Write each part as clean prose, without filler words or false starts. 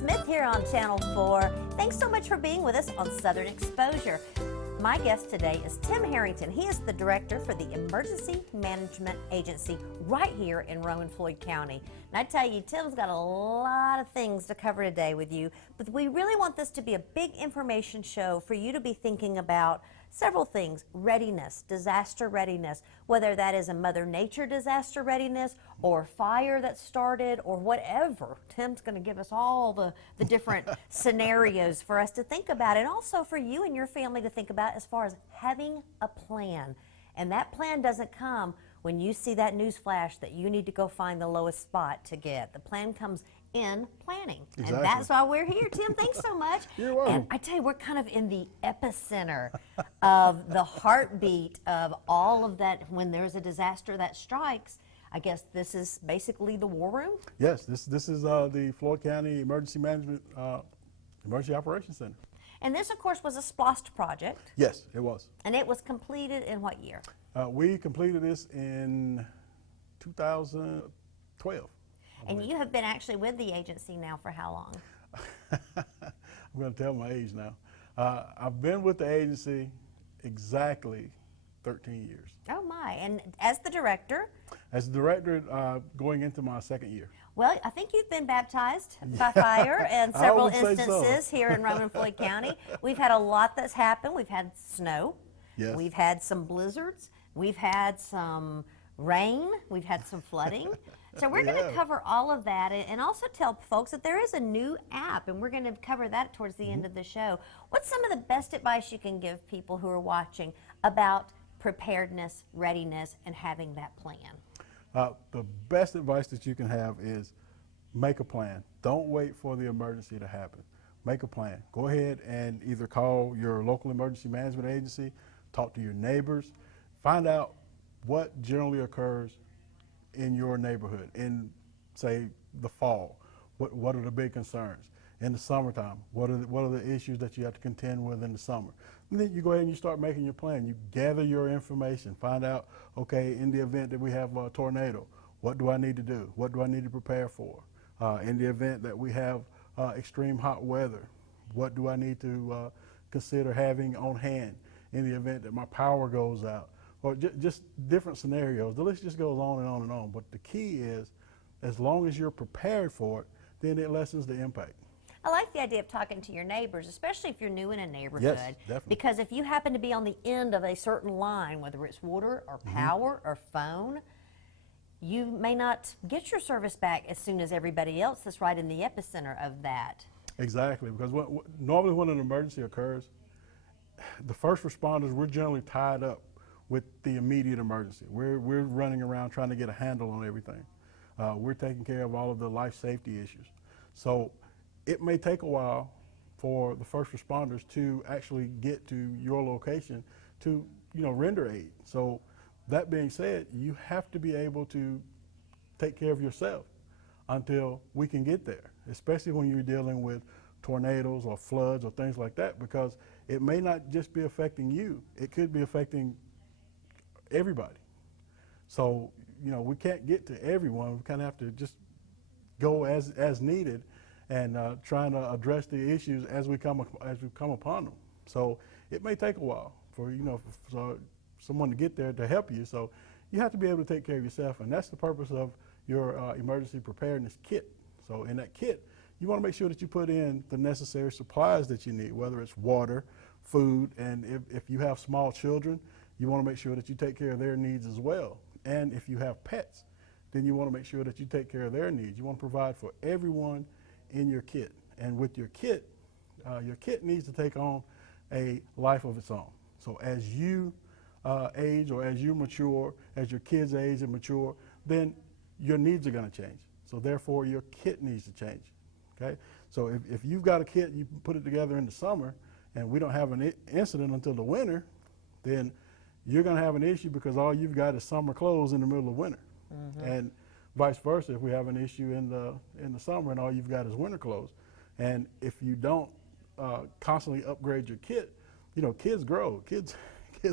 Smith here on Channel 4. Thanks so much for being with us on Southern Exposure. My guest today is Tim Harrington. He is the director for the Emergency Management Agency right here in Rowan Floyd County. And I tell you, Tim's got a lot of things to cover today with you, but we really want this to be a big information show for you to be thinking about several things: readiness, disaster readiness, whether that is a Mother Nature disaster readiness or fire that started or whatever. Tim's going to give us all the different scenarios for us to think about, and also for you and your family to think about as far as having a plan. And that plan doesn't come when you see that news flash that you need to go find the lowest spot to get. The plan comes in planning. Exactly. And that's why we're here. Tim, thanks so much. You're welcome. And I tell you, we're kind of in the epicenter of the heartbeat of all of that. When there's a disaster that strikes, I guess this is basically the war room? Yes, this is the Floyd County Emergency Management Emergency Operations Center. And this, of course, was a SPLOST project. Yes, it was. And it was completed in what year? We completed this in 2012. And you have been actually with the agency now for how long? I'm going to tell my age now. I've been with the agency exactly 13 years. Oh my, and as the director? As the director, going into my second year. Well, I think you've been baptized by fire in several instances so. Here in Rowan Floyd County. We've had a lot that's happened. We've had snow. Yes. We've had some blizzards. We've had some rain. We've had some flooding. So we're going to cover all of that and also tell folks that there is a new app, and we're going to cover that towards the end of the show. What's some of the best advice you can give people who are watching about preparedness, readiness, and having that plan? The best advice that you can have is make a plan. Don't wait for the emergency to happen. Make a plan. Go ahead and either call your local emergency management agency, talk to your neighbors, find out what generally occurs in your neighborhood in, say, the fall. What are the big concerns? In the summertime, what are the issues that you have to contend with in the summer? And then you go ahead and you start making your plan. You gather your information, find out, okay, in the event that we have a tornado, what do I need to do? What do I need to prepare for? In the event that we have extreme hot weather, what do I need to consider having on hand in the event that my power goes out? Or just different scenarios. The list just goes on and on and on. But the key is, as long as you're prepared for it, then it lessens the impact. I like the idea of talking to your neighbors, especially if you're new in a neighborhood. Yes, definitely. Because if you happen to be on the end of a certain line, whether it's water or power or phone, you may not get your service back as soon as everybody else that's right in the epicenter of that. Exactly, because normally when an emergency occurs, the first responders, we're generally tied up with the immediate emergency. We're running around trying to get a handle on everything. We're taking care of all of the life safety issues. So it may take a while for the first responders to actually get to your location to, render aid. So that being said, you have to be able to take care of yourself until we can get there, especially when you're dealing with tornadoes or floods or things like that, because it may not just be affecting you, it could be affecting everybody. So, we can't get to everyone. We kind of have to just go as needed and trying to address the issues as we come upon them. So it may take a while for for someone to get there to help you. So you have to be able to take care of yourself, and that's the purpose of your emergency preparedness kit. So in that kit, you want to make sure that you put in the necessary supplies that you need, whether it's water, food, and if you have small children, you want to make sure that you take care of their needs as well. And if you have pets, then you want to make sure that you take care of their needs. You want to provide for everyone in your kit. And with your kit needs to take on a life of its own. So as you age or as you mature, as your kids age and mature, then your needs are going to change. So therefore, your kit needs to change. Okay? So if you've got a kit, you put it together in the summer, and we don't have an incident until the winter, then you're going to have an issue because all you've got is summer clothes in the middle of winter. And vice versa, if we have an issue in the summer and all you've got is winter clothes. And if you don't constantly upgrade your kit, kids grow. Kids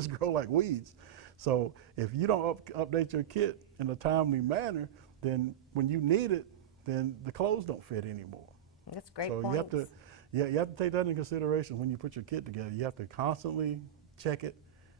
grow like weeds. So if you don't update your kit in a timely manner, then when you need it, then the clothes don't fit anymore. That's great So points. you have to take that into consideration when you put your kit together. You have to constantly check it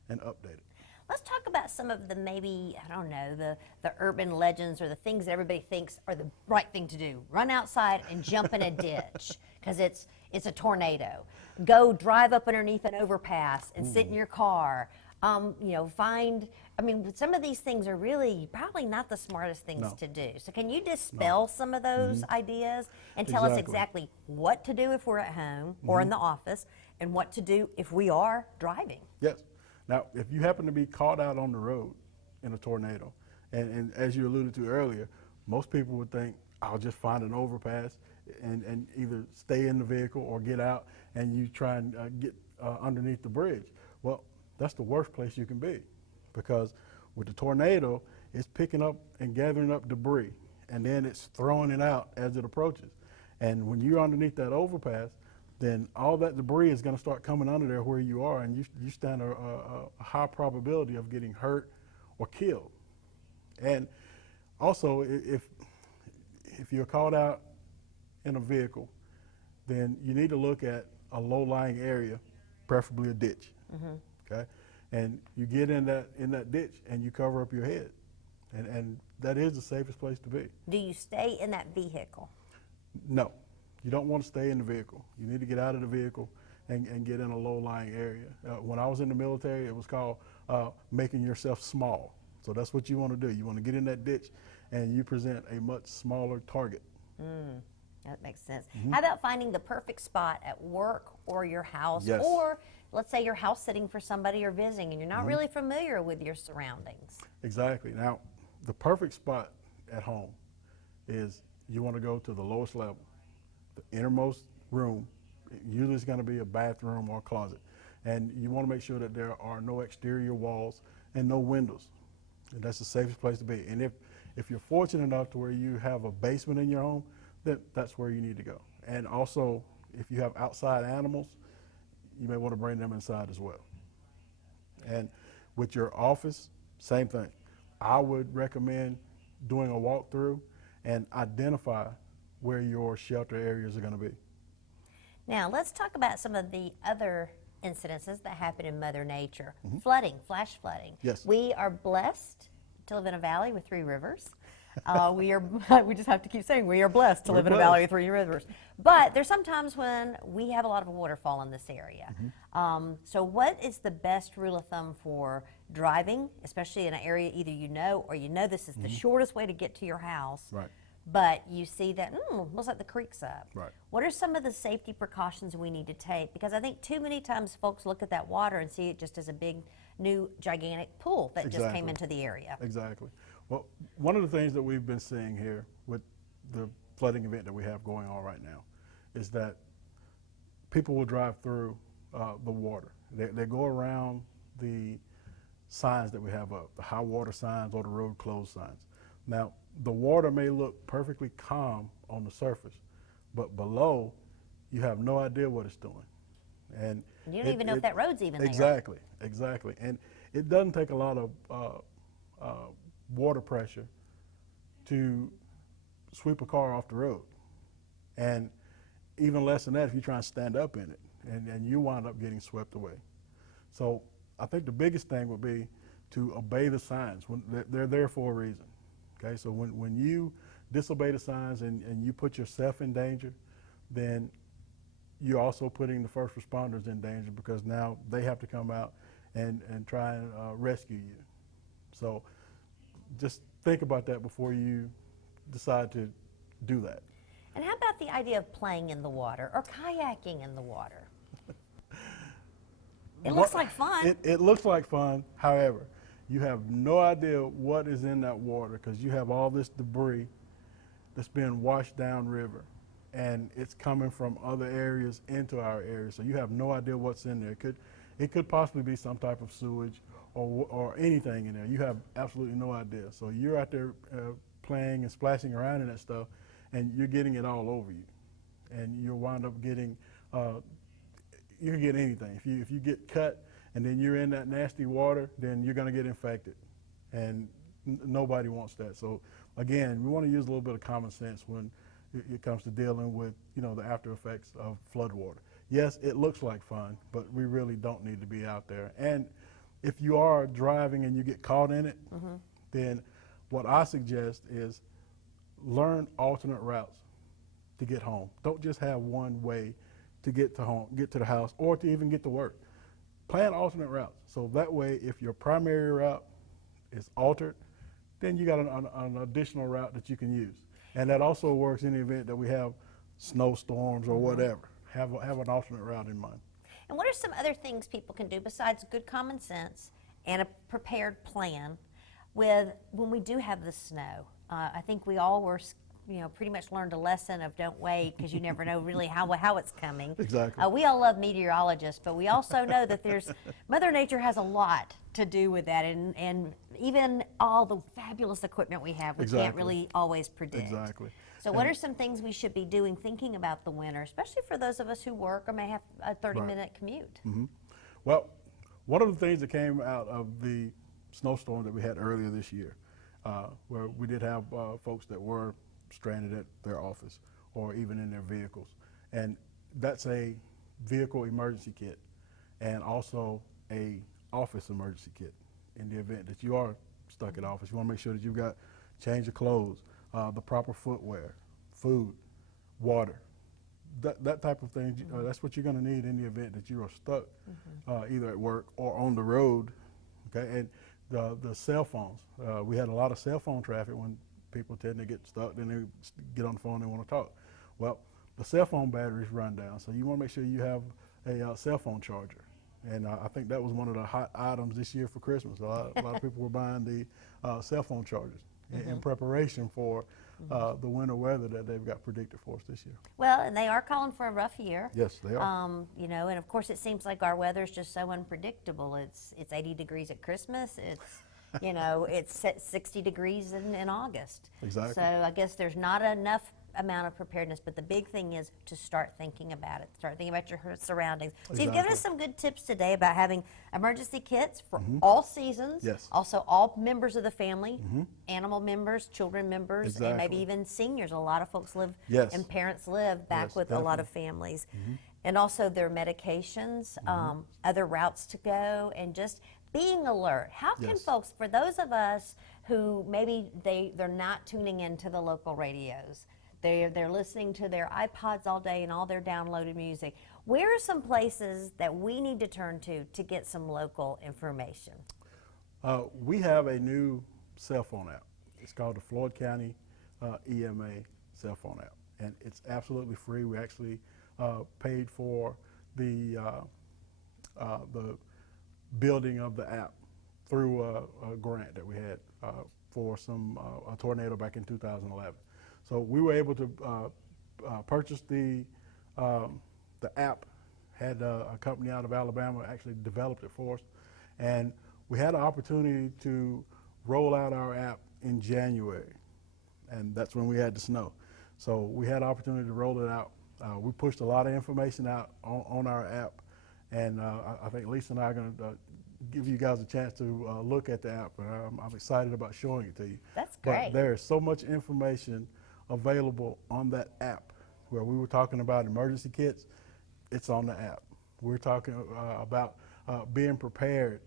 and update it. Let's talk about some of the maybe, I don't know, the urban legends or the things that everybody thinks are the right thing to do. Run outside and jump in a ditch because it's a tornado. Go drive up underneath an overpass and sit in your car. You know, I mean, some of these things are really probably not the smartest things to do. So can you dispel some of those ideas and tell us exactly what to do if we're at home or in the office and what to do if we are driving? Yes. Now, if you happen to be caught out on the road in a tornado, and as you alluded to earlier, most people would think, I'll just find an overpass and either stay in the vehicle or get out and you try and get underneath the bridge. Well, that's the worst place you can be, because with the tornado, it's picking up and gathering up debris, and then it's throwing it out as it approaches. And when you're underneath that overpass, then all that debris is going to start coming under there where you are, and you stand a high probability of getting hurt or killed. And also, if you're caught out in a vehicle, then you need to look at a low-lying area, preferably a ditch. Okay, and you get in that ditch and you cover up your head, and that is the safest place to be. Do you stay in that vehicle? No. You don't want to stay in the vehicle. You need to get out of the vehicle and get in a low-lying area. When I was in the military, it was called making yourself small. So that's what you want to do. You want to get in that ditch and you present a much smaller target. That makes sense. How about finding the perfect spot at work or your house? Yes. Or let's say you're house sitting for somebody or visiting and you're not really familiar with your surroundings. Exactly. Now, the perfect spot at home is you want to go to the lowest level. The innermost room, usually it's going to be a bathroom or a closet, and you want to make sure that there are no exterior walls and no windows, and that's the safest place to be. And if you're fortunate enough to where you have a basement in your home, then that's where you need to go. And also, if you have outside animals, you may want to bring them inside as well. And with your office, same thing. I would recommend doing a walkthrough and identify where your shelter areas are going to be. Now, let's talk about some of the other incidences that happen in Mother Nature. Flooding, flash flooding. Yes. We are blessed to live in a valley with 3 rivers. We just have to keep saying we are blessed to live in a valley with 3 rivers. But there's sometimes when we have a lot of waterfall in this area. So what is the best rule of thumb for driving, especially in an area either you know or you know this is the shortest way to get to your house? Right. But you see that, looks like the creek's up. Right. What are some of the safety precautions we need to take? Because I think too many times folks look at that water and see it just as a big, new, gigantic pool that just came into the area. Exactly. Well, one of the things that we've been seeing here with the flooding event that we have going on right now is that people will drive through the water. They go around the signs that we have up, the high water signs or the road closed signs. Now, the water may look perfectly calm on the surface, but below, you have no idea what it's doing. And you don't even know if that road's even there. Exactly. And it doesn't take a lot of water pressure to sweep a car off the road. And even less than that if you try and stand up in it, and you wind up getting swept away. So I think the biggest thing would be to obey the signs. They're there for a reason. Okay, so when you disobey the signs and you put yourself in danger, then you're also putting the first responders in danger, because now they have to come out and try and rescue you. So just think about that before you decide to do that. And how about the idea of playing in the water or kayaking in the water? It looks like fun. It looks like fun. However, you have no idea what is in that water, because you have all this debris that's being washed downriver, and it's coming from other areas into our area. So you have no idea what's in there. It could possibly be some type of sewage or anything in there. You have absolutely no idea. So you're out there playing and splashing around in that stuff, and you're getting it all over you, and you'll wind up getting you can get anything. If you get cut and then you're in that nasty water, then you're going to get infected, and nobody wants that. So again, we want to use a little bit of common sense when it comes to dealing with, you know, the after effects of flood water. Yes, it looks like fun, but we really don't need to be out there. And if you are driving and you get caught in it, then what I suggest is learn alternate routes to get home. Don't just have one way to get to home, get to the house, or to even get to work. Plan alternate routes. So that way, if your primary route is altered, then you got an additional route that you can use. And that also works in the event that we have snowstorms or whatever. Have an alternate route in mind. And what are some other things people can do besides good common sense and a prepared plan with when we do have the snow? I think we all were, you know, pretty much learned a lesson of don't wait because you never know really how it's coming. Exactly. We all love meteorologists, but we also know that Mother Nature has a lot to do with that, and even all the fabulous equipment we have, we can't really always predict. Exactly. So what are some things we should be doing thinking about the winter, especially for those of us who work or may have a 30-minute commute? Well, one of the things that came out of the snowstorm that we had earlier this year, where we did have folks that were stranded at their office or even in their vehicles, and that's a vehicle emergency kit and also a office emergency kit. In the event that you are stuck at office, you want to make sure that you've got change of clothes, the proper footwear, food, water, that type of thing. That's what you're going to need in the event that you are stuck either at work or on the road. Okay, and the cell phones. We had a lot of cell phone traffic when people tend to get stuck, then they get on the phone and they want to talk. Well, the cell phone batteries run down, so you want to make sure you have a cell phone charger. And I think that was one of the hot items this year for Christmas. A lot of people were buying the cell phone chargers in preparation for the winter weather that they've got predicted for us this year. Well, and they are calling for a rough year. Yes, they are. You know, and of course it seems like our weather is just so unpredictable. It's 80 degrees at Christmas. It's you know, it's 60 degrees in August. Exactly. So I guess there's not enough amount of preparedness, but the big thing is to start thinking about it. Start thinking about your surroundings. So you've given us some good tips today about having emergency kits for all seasons. Yes. Also all members of the family, animal members, children members, and maybe even seniors. A lot of folks live and parents live back with a lot of families. And also their medications, other routes to go, and just being alert. How can folks, for those of us who maybe they're not tuning into the local radios, they're listening to their iPods all day and all their downloaded music, where are some places that we need to turn to get some local information? We have a new cell phone app. It's called the Floyd County EMA cell phone app, and it's absolutely free. We actually paid for the building of the app through a grant that we had for a tornado back in 2011. So we were able to purchase the app. Had a company out of Alabama actually developed it for us, and we had an opportunity to roll out our app in January, and that's when we had the snow. So we had an opportunity to roll it out. We pushed a lot of information out on our app, and I think Lisa and I are going to give you guys a chance to look at the app. I'm excited about showing it to you. That's great. But there is so much information available on that app. Where we were talking about emergency kits, it's on the app. We're talking about being prepared.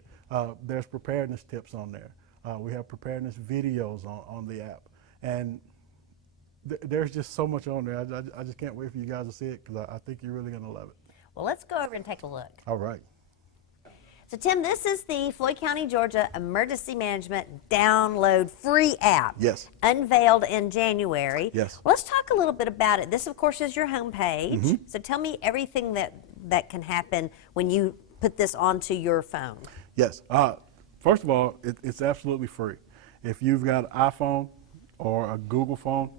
There's preparedness tips on there. We have preparedness videos on the app. And there's just so much on there. I just can't wait for you guys to see it because I think you're really going to love it. Well, let's go over and take a look. All right. So, Tim, this is the Floyd County, Georgia Emergency Management Download Free app. Yes. Unveiled in January. Yes. Well, let's talk a little bit about it. This, of course, is your homepage. So tell me everything that can happen when you put this onto your phone. Yes. First of all, it's absolutely free. If you've got an iPhone or a Google phone,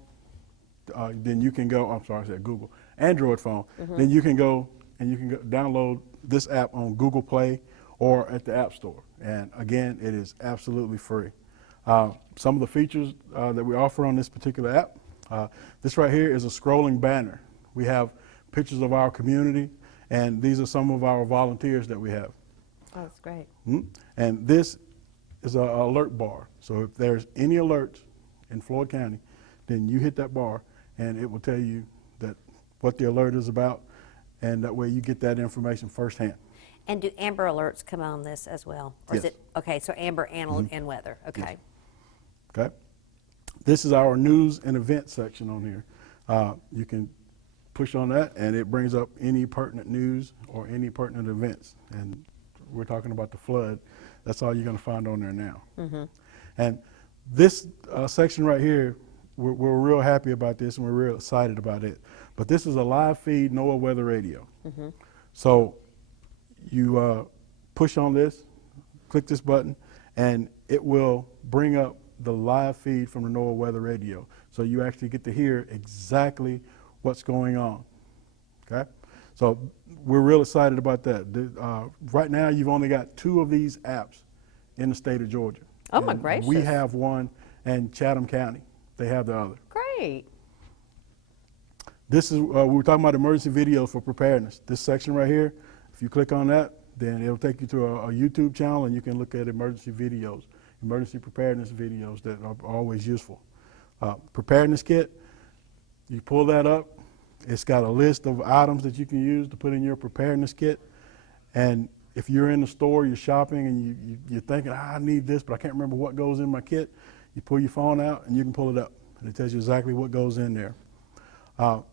then you can go, I'm sorry, I said Google, Android phone, then you can go and you can download this app on Google Play or at the App Store. And again, it is absolutely free. Some of the features that we offer on this particular app, this right here is a scrolling banner. We have pictures of our community, and these are some of our volunteers that we have. Oh, that's great. And this is an alert bar. So if there's any alerts in Floyd County, then you hit that bar and it will tell you that what the alert is about, and that way you get that information firsthand. And do Amber alerts come on this as well? Or is Yes. it, okay, so Amber and weather, okay. Okay. This is our news and event section on here. You can push on that, and it brings up any pertinent news or any pertinent events. And we're talking about the flood. That's all you're going to find on there now. And this section right here, we're real happy about this, and we're real excited about it. But this is a live feed NOAA weather radio. So you push on this, click this button, and it will bring up the live feed from the NOAA weather radio. So you actually get to hear exactly what's going on. Okay? So we're real excited about that. Right now, you've only got 2 of these apps in the state of Georgia. Oh, my And gracious. we have one, and Chatham County, they have the other. Great. This is, we were talking about emergency videos for preparedness. This section right here, if you click on that, then it'll take you to a YouTube channel, and you can look at emergency videos, emergency preparedness videos that are always useful. Preparedness kit, you pull that up. It's got a list of items that you can use to put in your preparedness kit. And if you're in the store, you're shopping, and you're thinking, I need this, but I can't remember what goes in my kit, you pull your phone out, and you can pull it up. And it tells you exactly what goes in there.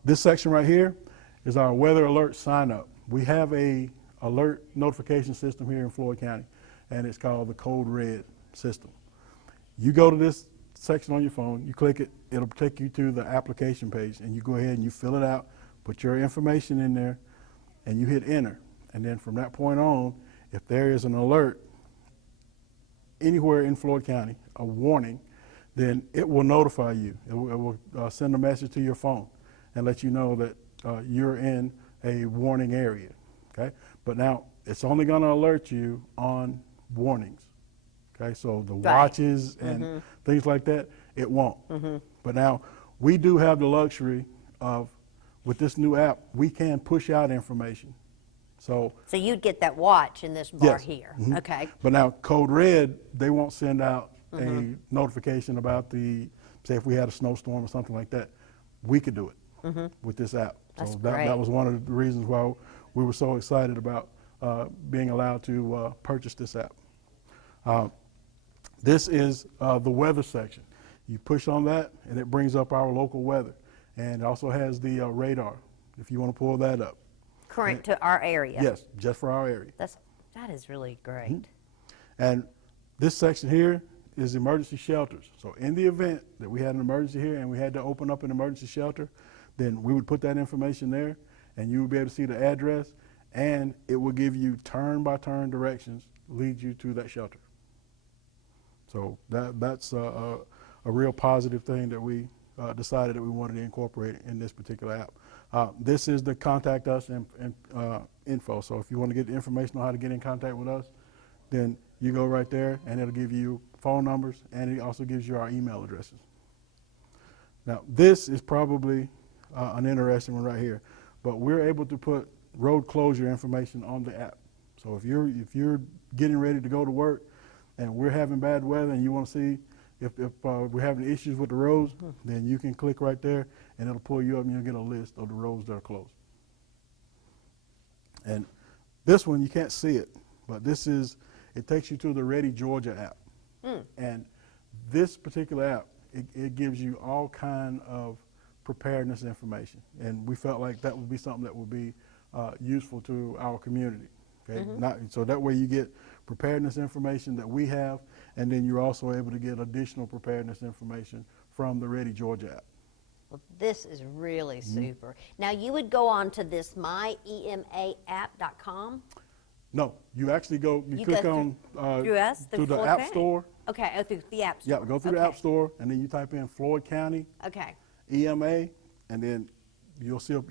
This section right here is our weather alert sign up. We have a alert notification system here in Floyd County, and it's called the Code Red system. You go to this section on your phone, you click it, it'll take you to the application page, and you go ahead and you fill it out, put your information in there, and you hit enter. And then from that point on, if there is an alert anywhere in Floyd County, a warning, then it will notify you. It will send a message to your phone and let you know that you're in a warning area. Okay? But now it's only going to alert you on warnings. Okay? So the watches and things like that, it won't. But now we do have the luxury of, with this new app, we can push out information. So you'd get that watch in this bar yes. here. Okay. But now Code Red, they won't send out a notification about say if we had a snowstorm or something like that, we could do it with this app. That's So great. that was one of the reasons why we were so excited about being allowed to purchase this app. This is the weather section. You push on that, and it brings up our local weather. And it also has the radar, if you want to pull that up. Current to our area. Yes, just for our area. That is really great. And this section here is emergency shelters. So in the event that we had an emergency here and we had to open up an emergency shelter, then we would put that information there, and you would be able to see the address, and it will give you turn-by-turn directions, lead you to that shelter. So that's a real positive thing that we decided that we wanted to incorporate in this particular app. This is the contact us and info. So if you want to get the information on how to get in contact with us, then you go right there, and it'll give you phone numbers, and it also gives you our email addresses. Now, this is probably an interesting one right here, but we're able to put road closure information on the app. So if you're getting ready to go to work, and we're having bad weather, and you want to see if we're having issues with the roads, then you can click right there, and it'll pull you up, and you'll get a list of the roads that are closed. And this one, you can't see it, but it takes you to the Ready Georgia app. And this particular app, it gives you all kind of preparedness information. And we felt like that would be something that would be useful to our community. Okay? So that way you get preparedness information that we have, and then you're also able to get additional preparedness information from the Ready Georgia app. Well, this is really super. Now, you would go on to this myemaapp.com. No, you actually you click on through the Floyd App County? Store. Okay, through the App Store. Yeah, go through the App Store, and then you type in Floyd County Okay. EMA, and then you'll see a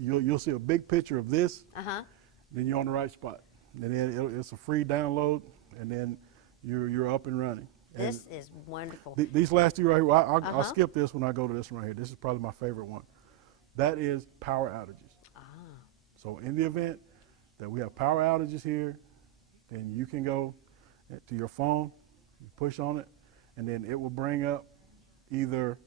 big picture of this. Then you're on the right spot. And then it's a free download, and then you're up and running. This is wonderful. These last two right here, I'll skip this when I go to this one right here. This is probably my favorite one. That is power outages. So in the event that we have power outages here, then you can go to your phone, you push on it, and then it will bring up either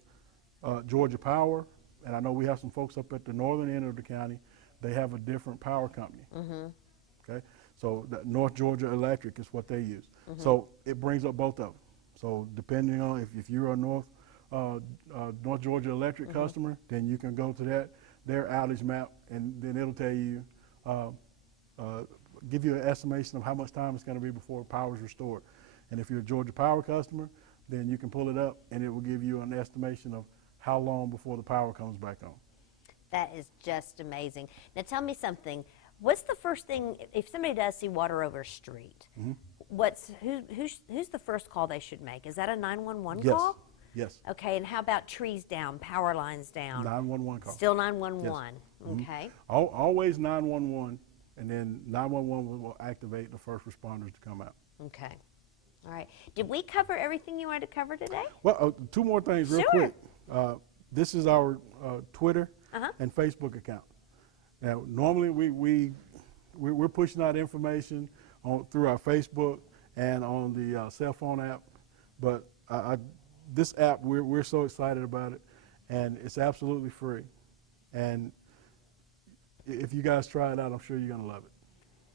Georgia Power and I know we have some folks up at the northern end of the county, they have a different power company. Okay, so that North Georgia Electric is what they use. So it brings up both of them. So depending on if you're a North Georgia Electric customer, then you can go to their outage map, and then it'll tell you, give you an estimation of how much time it's going to be before power is restored. And if you're a Georgia Power customer, then you can pull it up, and it will give you an estimation of how long before the power comes back on. That is just amazing. Now tell me something. What's the first thing, if somebody does see water over a street, who's the first call they should make? Is that a 911 call? Yes. Okay, and how about trees down, power lines down? 911 call. Still 911. Yes. Okay. Always 911, and then 911 will activate the first responders to come out. Okay. All right. Did we cover everything you wanted to cover today? Well, two more things real quick. This is our Twitter and Facebook account. Now, normally we're pushing out information through our Facebook and on the cell phone app, but this app, we're so excited about it, and it's absolutely free. And if you guys try it out, I'm sure you're going to love it.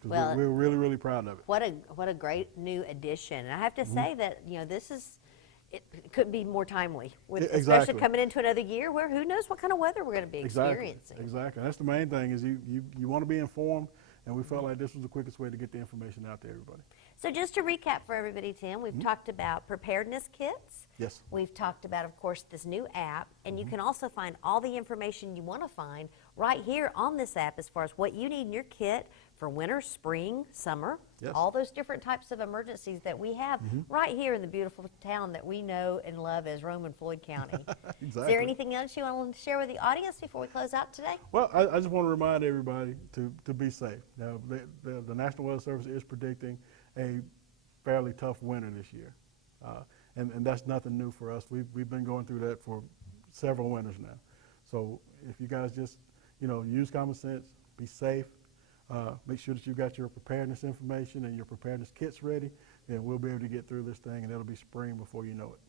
Well, we're really, really proud of it. What a great new addition. And I have to say that, you know, it couldn't be more timely, especially coming into another year where who knows what kind of weather we're going to be experiencing. Exactly. That's the main thing, is you want to be informed, and we felt like this was the quickest way to get the information out to everybody. So just to recap for everybody, Tim, we've talked about preparedness kits. Yes. We've talked about, of course, this new app, and you can also find all the information you want to find right here on this app as far as what you need in your kit for winter, spring, summer, all those different types of emergencies that we have right here in the beautiful town that we know and love as Rome and Floyd County. Is there anything else you want to share with the audience before we close out today? Well, I just want to remind everybody to be safe. Now, the National Weather Service is predicting a fairly tough winter this year, and that's nothing new for us. We've been going through that for several winters now. So if you guys just use common sense, be safe. Make sure that you've got your preparedness information and your preparedness kits ready, and we'll be able to get through this thing, and it'll be spring before you know it.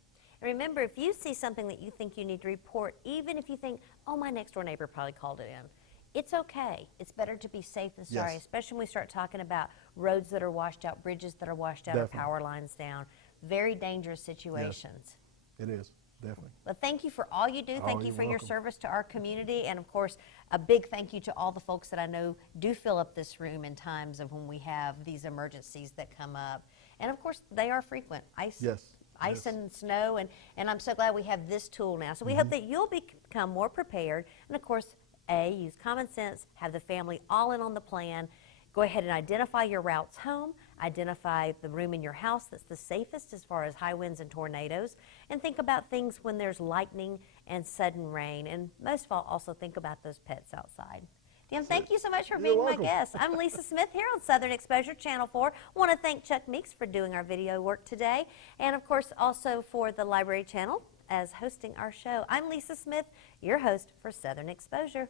And remember, if you see something that you think you need to report, even if you think, oh, my next door neighbor probably called it in, it's okay. It's better to be safe than sorry, especially when we start talking about roads that are washed out, bridges that are washed out, or power lines down. Very dangerous situations. Yes, it is. Definitely. Well, thank you for all you do. Thank you for your service to our community. And, of course, a big thank you to all the folks that I know do fill up this room in times of when we have these emergencies that come up. And, of course, they are frequent. Ice and snow. And I'm so glad we have this tool now. So we hope that you'll become more prepared. And, of course, use common sense, have the family all in on the plan. Go ahead and identify your routes home, identify the room in your house that's the safest as far as high winds and tornadoes, and think about things when there's lightning and sudden rain, and most of all, also think about those pets outside. Dan, thank you so much for being my guest. I'm Lisa Smith here on Southern Exposure Channel 4. I want to thank Chuck Meeks for doing our video work today, and of course also for the Library Channel as hosting our show. I'm Lisa Smith, your host for Southern Exposure.